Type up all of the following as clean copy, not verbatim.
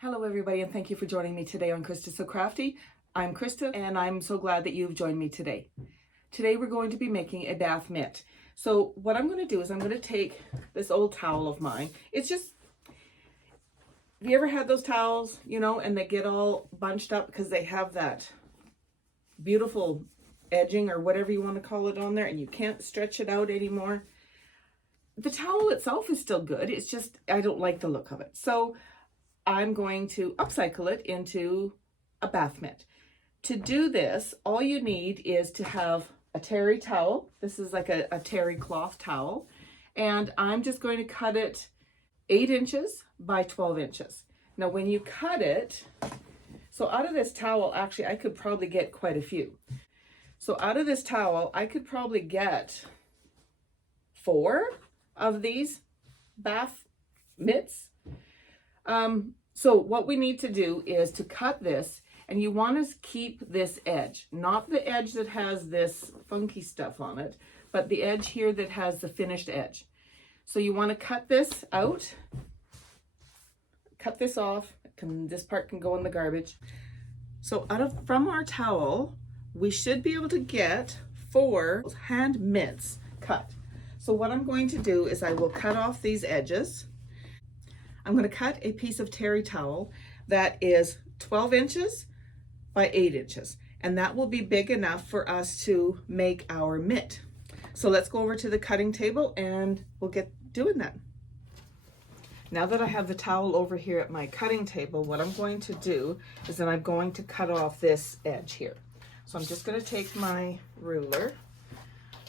Hello everybody, and thank you for joining me today on Krista So Crafty. I'm Krista and I'm so glad that you've joined me today. Today we're going to be making a bath mitt. So what I'm going to do is I'm going to take this old towel of mine. It's just, have you ever had those towels, and they get all bunched up because they have that beautiful edging or whatever you want to call it on there, and you can't stretch it out anymore? The towel itself is still good. It's just, I don't like the look of it. So I'm going to upcycle it into a bath mitt. To do this, all you need is to have a terry towel. This is like a terry cloth towel. And I'm just going to cut it 8 inches by 12 inches. Now when you cut it, so out of this towel, actually I could probably get quite a few. So out of this towel, I could probably get 4 of these bath mitts. So what we need to do is to cut this, and you want to keep this edge, not the edge that has this funky stuff on it, but the edge here that has the finished edge. So you want to cut this out, cut this off. This part can go in the garbage. So from our towel, we should be able to get 4 hand mitts cut. So what I'm going to do is I will cut off these edges. I'm going to cut a piece of terry towel that is 12 inches by 8 inches, and that will be big enough for us to make our mitt. So let's go over to the cutting table and we'll get doing that. Now that I have the towel over here at my cutting table, what I'm going to do is that I'm going to cut off this edge here. So I'm just going to take my ruler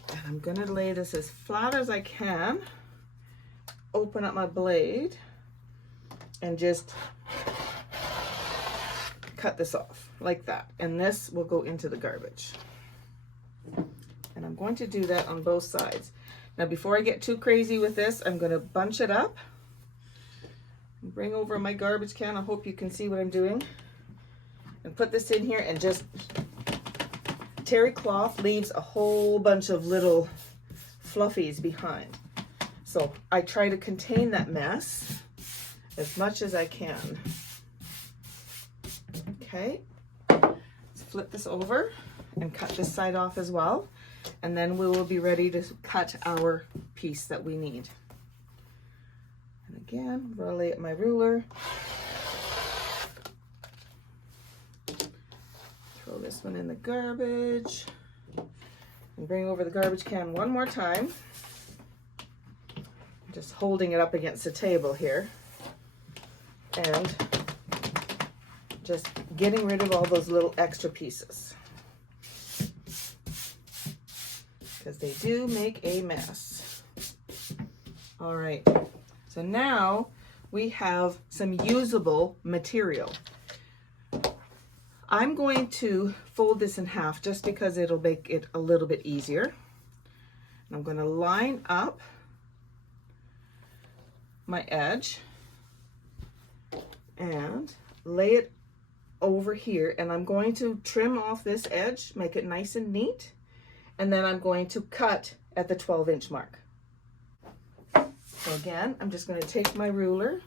and I'm going to lay this as flat as I can, open up my blade, and just cut this off like that. And this will go into the garbage. And I'm going to do that on both sides. Now before I get too crazy with this, I'm going to bunch it up. Bring over my garbage can. I hope you can see what I'm doing. And put this in here, and just, terry cloth leaves a whole bunch of little fluffies behind. So I try to contain that mess as much as I can. Okay, let's flip this over and cut this side off as well. And then we will be ready to cut our piece that we need. And again, I'm gonna lay at my ruler. Throw this one in the garbage. And bring over the garbage can one more time. Just holding it up against the table here. And just getting rid of all those little extra pieces, because they do make a mess. All right, so now we have some usable material. I'm going to fold this in half just because it'll make it a little bit easier. And I'm going to line up my edge and lay it over here, and I'm going to trim off this edge, make it nice and neat, and then I'm going to cut at the 12-inch mark. So again, I'm just going to take my ruler,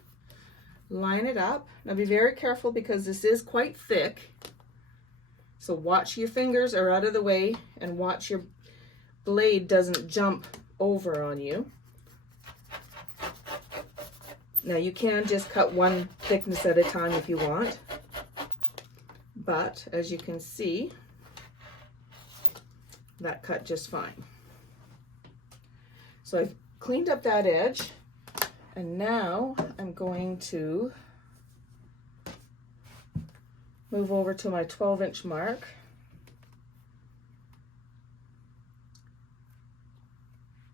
line it up. Now be very careful because this is quite thick, so watch your fingers are out of the way and watch your blade doesn't jump over on you. Now you can just cut one thickness at a time if you want, but as you can see, that cut just fine. So I've cleaned up that edge, and now I'm going to move over to my 12-inch mark.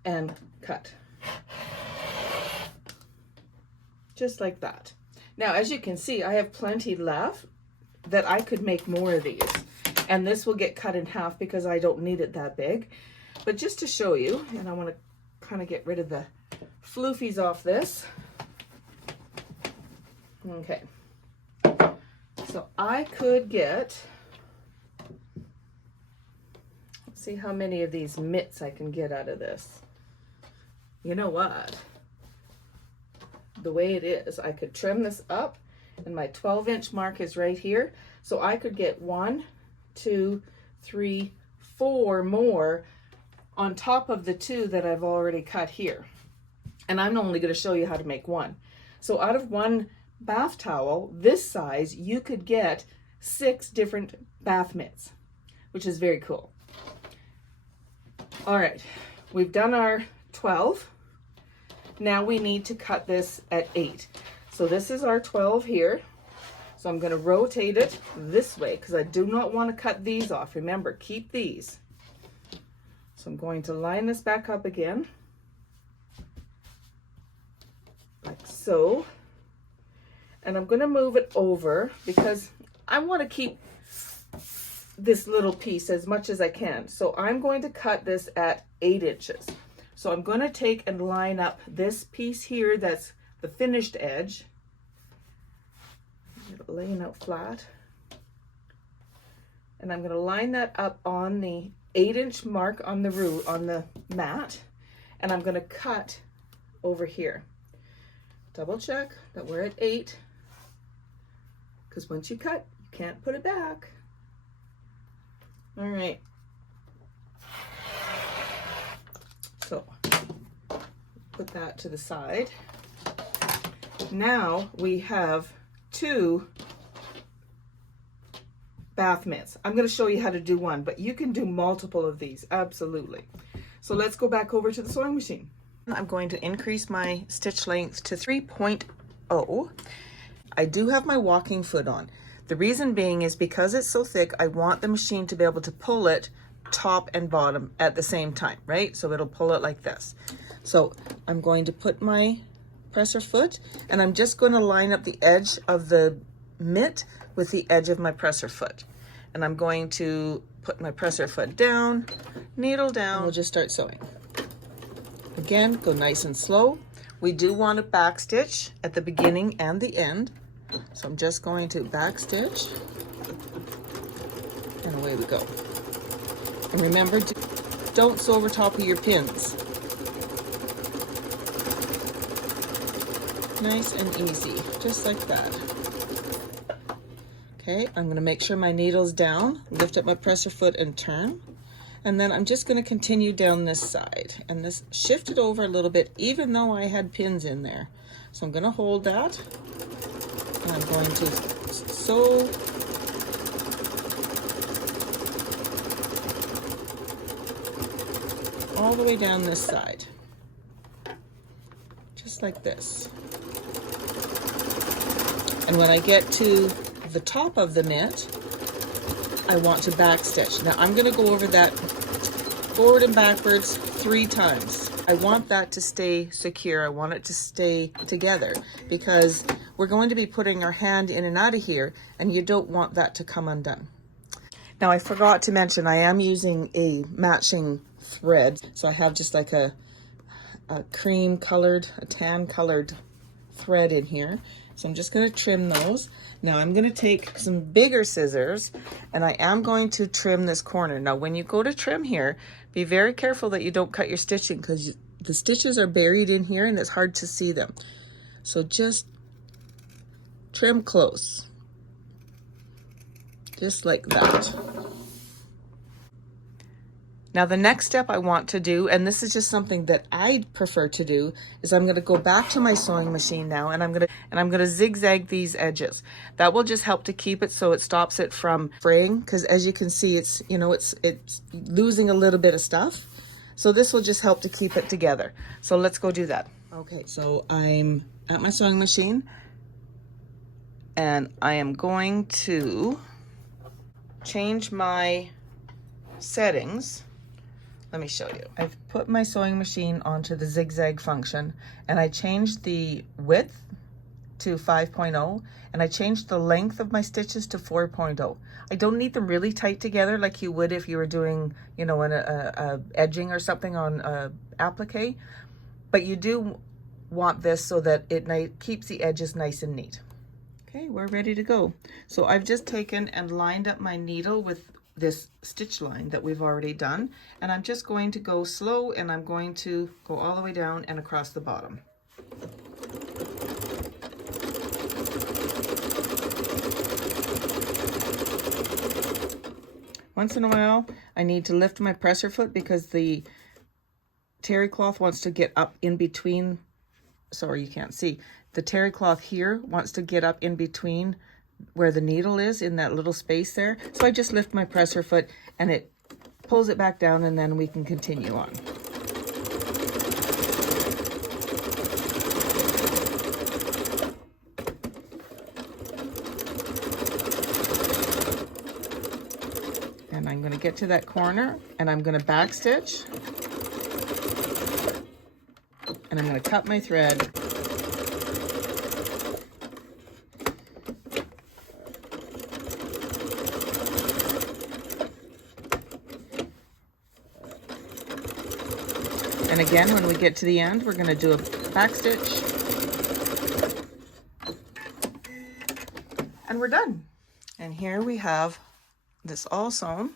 And cut. Just like that. Now, as you can see, I have plenty left that I could make more of these. And this will get cut in half because I don't need it that big. But just to show you, and I want to kind of get rid of the floofies off this. Okay. So I could get, let's see how many of these mitts I can get out of this. You know what? The way it is, I could trim this up And my 12-inch mark is right here. So I could get 1, 2, 3, 4 more on top of the 2 that I've already cut here. And I'm only going to show you how to make 1. So out of 1 bath towel this size, you could get 6 different bath mitts, which is very cool. All right, we've done our 12. Now we need to cut this at 8. So this is our 12 here. So I'm going to rotate it this way because I do not want to cut these off. Remember, keep these. So I'm going to line this back up again, like so. And I'm going to move it over because I want to keep this little piece as much as I can. So I'm going to cut this at 8 inches. So I'm going to take and line up this piece here that's the finished edge. Laying out flat. And I'm going to line that up on the 8-inch mark on the mat. And I'm going to cut over here. Double check that we're at 8. Because once you cut, you can't put it back. All right. So put that to the side. Now we have 2 bath mitts. I'm going to show you how to do 1, but you can do multiple of these, absolutely. So let's go back over to the sewing machine. I'm going to increase my stitch length to 3.0. I do have my walking foot on. The reason being is because it's so thick, I want the machine to be able to pull it top and bottom at the same time, right? So it'll pull it like this. So I'm going to put my presser foot and I'm just going to line up the edge of the mitt with the edge of my presser foot. And I'm going to put my presser foot down, needle down, and we'll just start sewing. Again, go nice and slow. We do want to back stitch at the beginning and the end. So I'm just going to back stitch and away we go. And remember, don't sew over top of your pins. Nice and easy, just like that. Okay, I'm going to make sure my needle's down, lift up my presser foot and turn. And then I'm just going to continue down this side. And this shifted over a little bit, even though I had pins in there. So I'm going to hold that. And I'm going to sew all the way down this side. Just like this. And when I get to the top of the mitt, I want to back stitch. Now I'm going to go over that forward and backwards 3 times. I want that to stay secure. I want it to stay together because we're going to be putting our hand in and out of here and you don't want that to come undone. Now I forgot to mention I am using a matching thread. So I have just like a cream colored, a tan colored thread in here. So I'm just going to trim those. Now I'm going to take some bigger scissors and I am going to trim this corner. Now when you go to trim here, be very careful that you don't cut your stitching because the stitches are buried in here and it's hard to see them. So just trim close. Just like that. Now the next step I want to do, and this is just something that I prefer to do, is I'm going to go back to my sewing machine now and I'm going to zigzag these edges. That will just help to keep it so it stops it from fraying, because as you can see it's, you know, it's losing a little bit of stuff. So this will just help to keep it together. So let's go do that. Okay, so I'm at my sewing machine and I am going to change my settings. Let me show you. I've put my sewing machine onto the zigzag function and I changed the width to 5.0 and I changed the length of my stitches to 4.0. I don't need them really tight together like you would if you were doing, you know, a edging or something on applique, but you do want this so that it keeps the edges nice and neat. Okay, we're ready to go. So I've just taken and lined up my needle with this stitch line that we've already done, and I'm just going to go slow and I'm going to go all the way down and across the bottom. Once in a while, I need to lift my presser foot because the terry cloth wants to get up in between. Sorry, you can't see. The terry cloth here wants to get up in between where the needle is in that little space there. So I just lift my presser foot and it pulls it back down, and then we can continue on. And I'm going to get to that corner and I'm going to back stitch. And I'm going to cut my thread. And again, when we get to the end, we're going to do a back stitch. And we're done. And here we have this all sewn.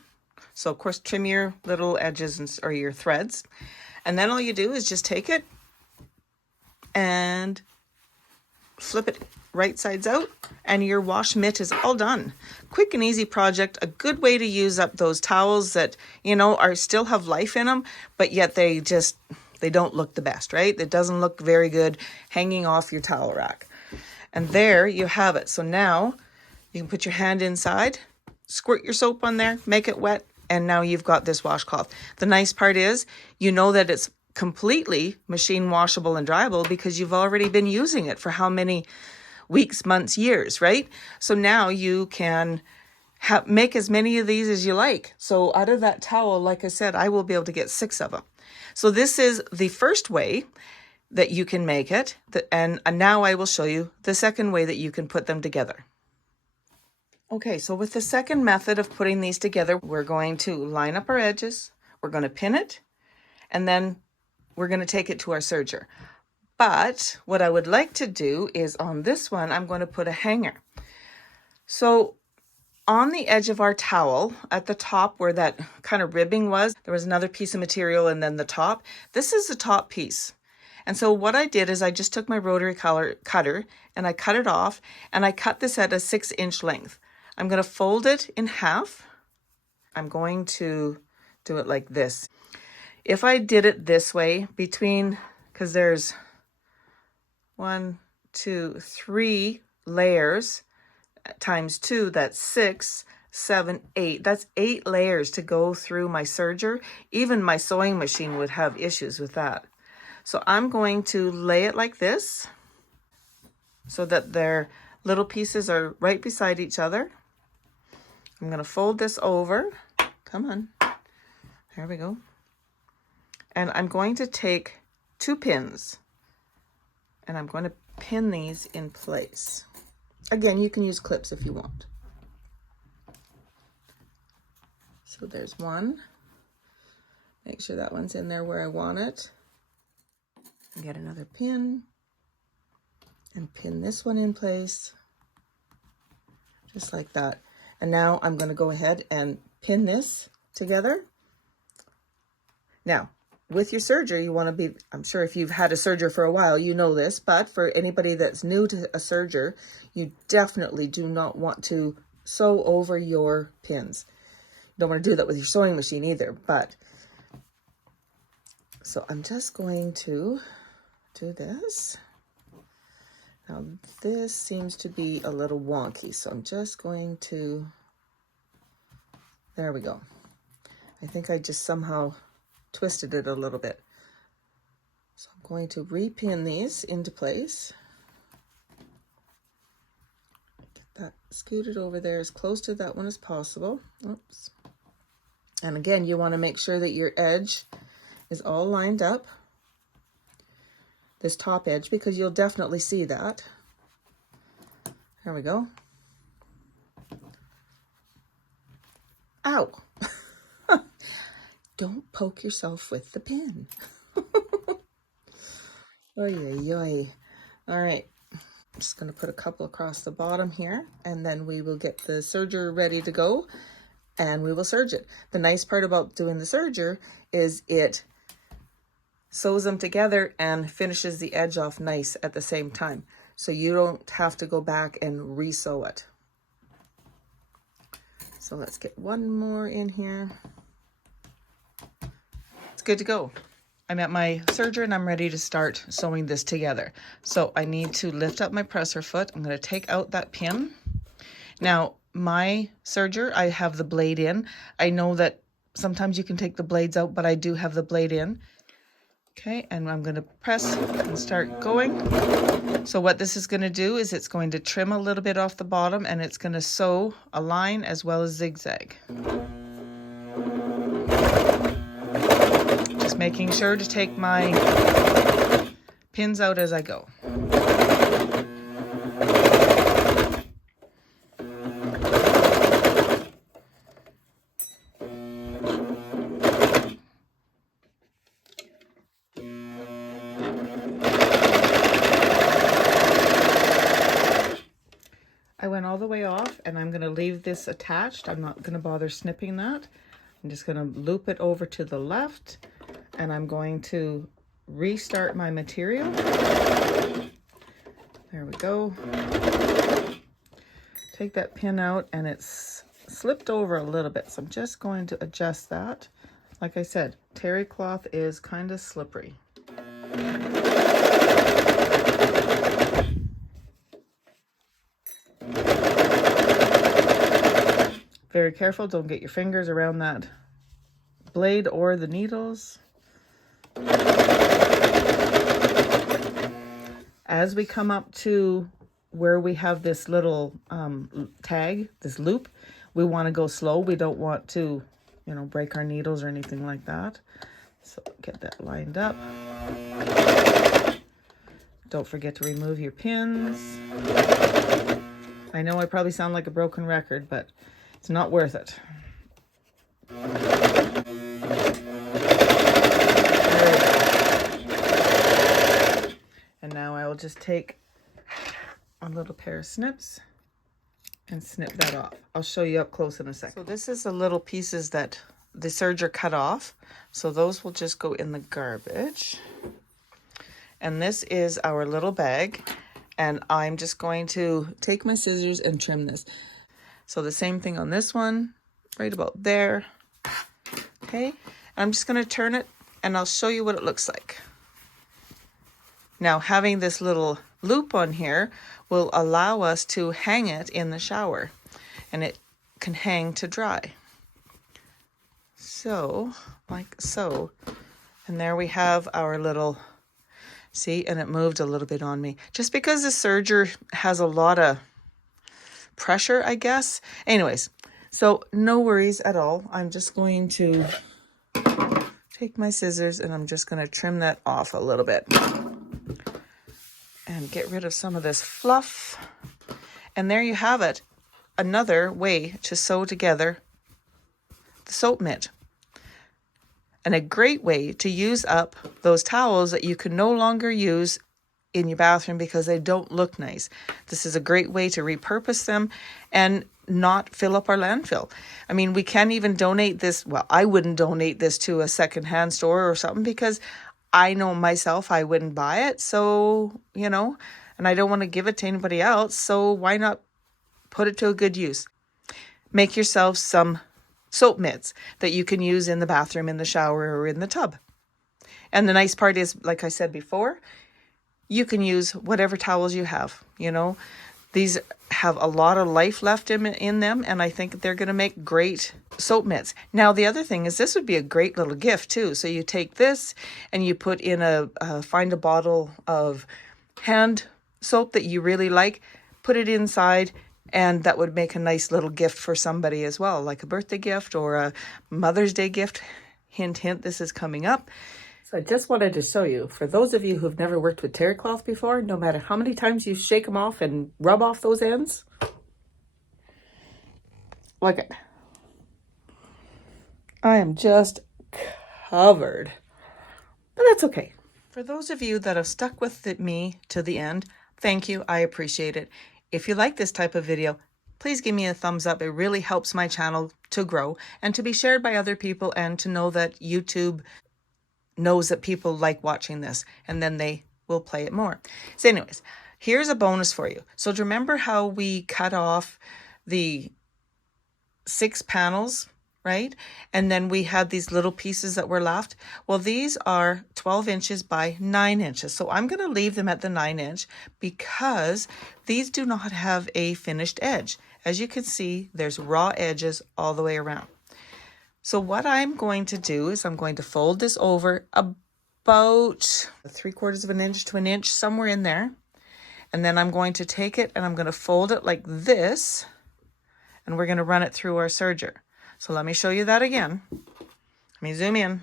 So of course, trim your little edges or your threads. And then all you do is just take it and flip it right sides out, and your wash mitt is all done. Quick and easy project, a good way to use up those towels that, you know, are still have life in them, but yet they don't look the best, right? It doesn't look very good hanging off your towel rack. And there you have it. So now you can put your hand inside, squirt your soap on there, make it wet, and now you've got this washcloth. The nice part is, you know that it's completely machine washable and dryable because you've already been using it for how many weeks, months, years, right? So now you can make as many of these as you like. So out of that towel, like I said, I will be able to get 6 of them. So this is the first way that you can make it. And now I will show you the second way that you can put them together. Okay, so with the second method of putting these together, we're going to line up our edges, we're going to pin it, and then we're going to take it to our serger. But what I would like to do is on this one, I'm going to put a hanger. So on the edge of our towel at the top where that kind of ribbing was, there was another piece of material, and then the top. This is the top piece. And so what I did is I just took my rotary cutter and I cut it off, and I cut this at a 6-inch length. I'm going to fold it in half. I'm going to do it like this. If I did it this way, because there's 1, 2, 3 layers times 2, that's 6, 7, 8. That's 8 layers to go through my serger. Even my sewing machine would have issues with that. So I'm going to lay it like this so that their little pieces are right beside each other. I'm going to fold this over. Come on. There we go. And I'm going to take 2 pins and I'm going to pin these in place. Again, you can use clips if you want. So there's one. Make sure that one's in there where I want it. Get another pin and pin this one in place, just like that. And now I'm going to go ahead and pin this together. Now, with your serger, you want to be, I'm sure if you've had a serger for a while, you know this, but for anybody that's new to a serger, you definitely do not want to sew over your pins. You don't want to do that with your sewing machine either, but so I'm just going to do this. Now this seems to be a little wonky, so I'm just going to, there we go. I think I just somehow twisted it a little bit. So I'm going to repin these into place. Get that scooted over there as close to that one as possible. Oops. And again, you want to make sure that your edge is all lined up. This top edge, because you'll definitely see that. There we go. Ow! Don't poke yourself with the pin. Oy, oy, oy. All right, I'm just going to put a couple across the bottom here, and then we will get the serger ready to go, and we will serge it. The nice part about doing the serger is it sews them together and finishes the edge off nice at the same time. So you don't have to go back and re-sew it. So let's get one more in here. It's good to go. I'm at my serger and I'm ready to start sewing this together. So I need to lift up my presser foot. I'm going to take out that pin. Now my serger, I have the blade in. I know that sometimes you can take the blades out, but I do have the blade in. Okay, and I'm going to press and start going. So what this is going to do is it's going to trim a little bit off the bottom, and it's going to sew a line as well as zigzag. Just making sure to take my pins out as I go. I went all the way off, and I'm going to leave this attached. I'm not going to bother snipping that. I'm just going to loop it over to the left, and I'm going to restart my material. There we go. Take that pin out, and it's slipped over a little bit, so I'm just going to adjust that. Like I said, terry cloth is kind of slippery. Very careful, don't get your fingers around that blade or the needles. As we come up to where we have this little tag, this loop, we want to go slow. We don't want to, you know, break our needles or anything like that. So get that lined up. Don't forget to remove your pins. I know I probably sound like a broken record, but it's not worth it. And now I will just take a little pair of snips and snip that off. I'll show you up close in a second. So this is the little pieces that the serger cut off. So those will just go in the garbage. And this is our little bag. And I'm just going to take my scissors and trim this. So the same thing on this one, right about there. Okay, I'm just going to turn it and I'll show you what it looks like. Now having this little loop on here will allow us to hang it in the shower, and it can hang to dry. So, like so. And there we have our little, see, and it moved a little bit on me. Just because the serger has a lot of pressure, I guess. Anyways, so no worries at all. I'm just going to take my scissors and I'm just going to trim that off a little bit and get rid of some of this fluff. And there you have it. Another way to sew together the soap mitt. And a great way to use up those towels that you can no longer use in your bathroom because they don't look nice. This is a great way to repurpose them and not fill up our landfill. I mean, we can't even donate this. Well, I wouldn't donate this to a secondhand store or something because I know myself I wouldn't buy it. So, you know, and I don't want to give it to anybody else. So why not put it to a good use? Make yourself some soap mitts that you can use in the bathroom, in the shower, or in the tub. And the nice part is, like I said before, you can use whatever towels you have, you know. These have a lot of life left in them, and I think they're going to make great soap mitts. Now, the other thing is this would be a great little gift, too. So you take this and you put in find a bottle of hand soap that you really like, put it inside, and that would make a nice little gift for somebody as well, like a birthday gift or a Mother's Day gift. Hint, hint, this is coming up. So I just wanted to show you, for those of you who've never worked with terry cloth before, no matter how many times you shake them off and rub off those ends, look at, I am just covered, but that's okay. For those of you that have stuck with me to the end, thank you. I appreciate it. If you like this type of video, please give me a thumbs up. It really helps my channel to grow and to be shared by other people and to know that YouTube knows that people like watching this, and then they will play it more. So anyways, here's a bonus for you. So do you remember how we cut off the 6 panels, right? And then we had these little pieces that were left. Well, these are 12 inches by 9 inches. So I'm going to leave them at the 9 inch because these do not have a finished edge. As you can see, there's raw edges all the way around. So what I'm going to do is I'm going to fold this over about 3/4 of an inch to an inch, somewhere in there. And then I'm going to take it and I'm going to fold it like this, and we're going to run it through our serger. So let me show you that again. Let me zoom in.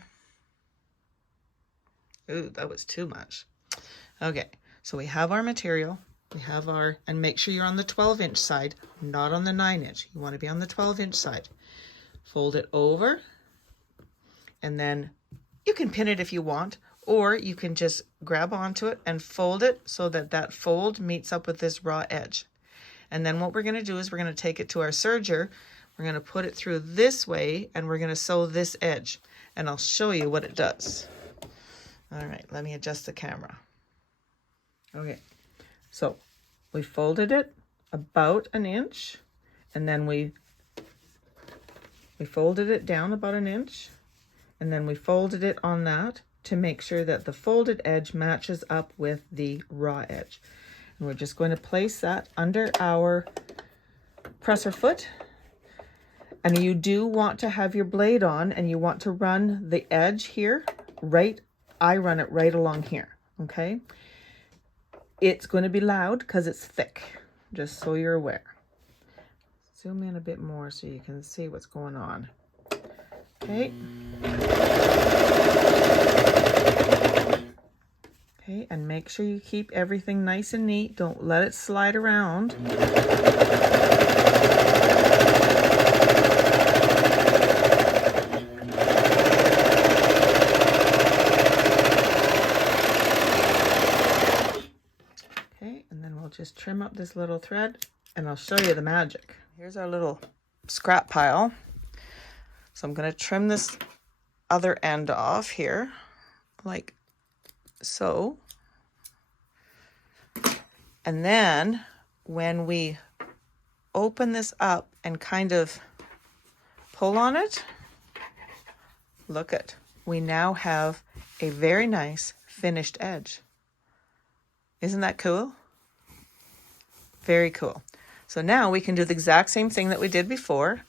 Ooh, that was too much. Okay, so we have our material. We have our, and make sure you're on the 12-inch side, not on the 9-inch. You want to be on the 12-inch side. Fold it over, and then you can pin it if you want, or you can just grab onto it and fold it so that that fold meets up with this raw edge. And then what we're going to do is we're going to take it to our serger. We're going to put it through this way, and we're going to sew this edge. And I'll show you what it does. All right, let me adjust the camera. Okay, so we folded it about an inch, and then we folded it down about an inch, and then we folded it on that to make sure that the folded edge matches up with the raw edge. And we're just going to place that under our presser foot. And you do want to have your blade on, and you want to run the edge here, right? I run it right along here, okay? It's going to be loud because it's thick, just so you're aware. Zoom in a bit more so you can see what's going on. Okay. Okay, and make sure you keep everything nice and neat. Don't let it slide around. Okay, and then we'll just trim up this little thread, and I'll show you the magic. Here's our little scrap pile. So I'm going to trim this other end off here, like so. And then when we open this up and kind of pull on it, look at, we now have a very nice finished edge. Isn't that cool? Very cool. So now we can do the exact same thing that we did before.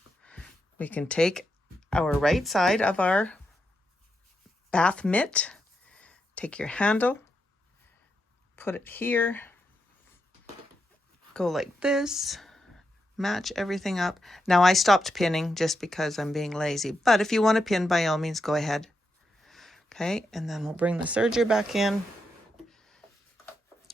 We can take our right side of our bath mitt, take your handle, put it here, go like this, match everything up. Now I stopped pinning just because I'm being lazy, but if you want to pin, by all means, go ahead. Okay, and then we'll bring the serger back in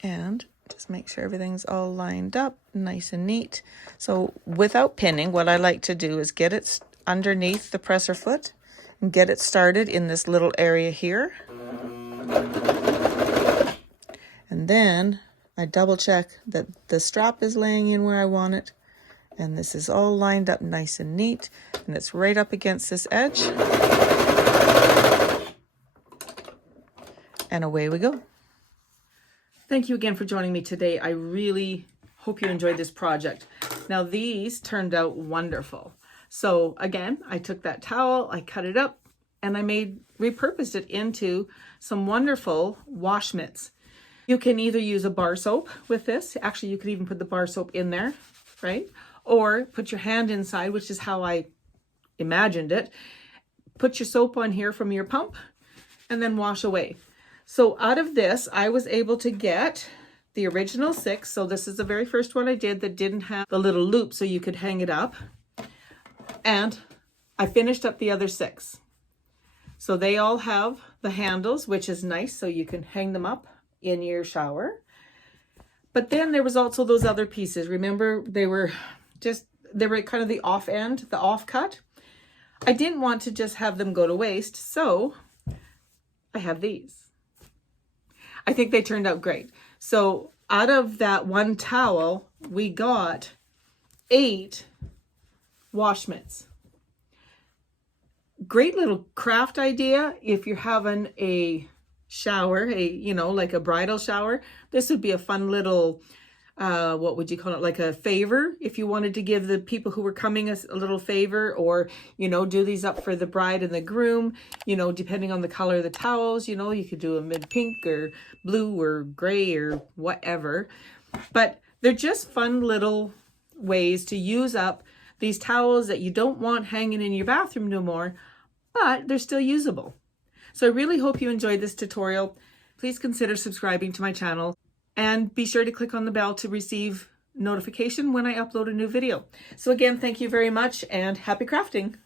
and just make sure everything's all lined up nice and neat. So without pinning, what I like to do is get it underneath the presser foot and get it started in this little area here. And then I double check that the strap is laying in where I want it. And this is all lined up nice and neat. And it's right up against this edge. And away we go. Thank you again for joining me today. I really hope you enjoyed this project. Now these turned out wonderful. So again, I took that towel, I cut it up, and I repurposed it into some wonderful wash mitts. You can either use a bar soap with this. Actually, you could even put the bar soap in there, right? Or put your hand inside, which is how I imagined it. Put your soap on here from your pump and then wash away. So out of this, I was able to get the original 6. So this is the very first one I did that didn't have the little loop so you could hang it up. And I finished up the other 6. So they all have the handles, which is nice, so you can hang them up in your shower. But then there was also those other pieces. Remember, they were kind of the off end, the off cut. I didn't want to just have them go to waste, so I have these. I think they turned out great. So out of that one towel, we got 8 wash mitts. Great little craft idea if you're having a shower, like a bridal shower. This would be a fun little what would you call it, like a favor, if you wanted to give the people who were coming a little favor, or, you know, do these up for the bride and the groom, you know, depending on the color of the towels, you know, you could do them in pink or blue or gray or whatever. But they're just fun little ways to use up these towels that you don't want hanging in your bathroom no more, but they're still usable. So I really hope you enjoyed this tutorial. Please consider subscribing to my channel and be sure to click on the bell to receive notification when I upload a new video. So again, thank you very much and happy crafting.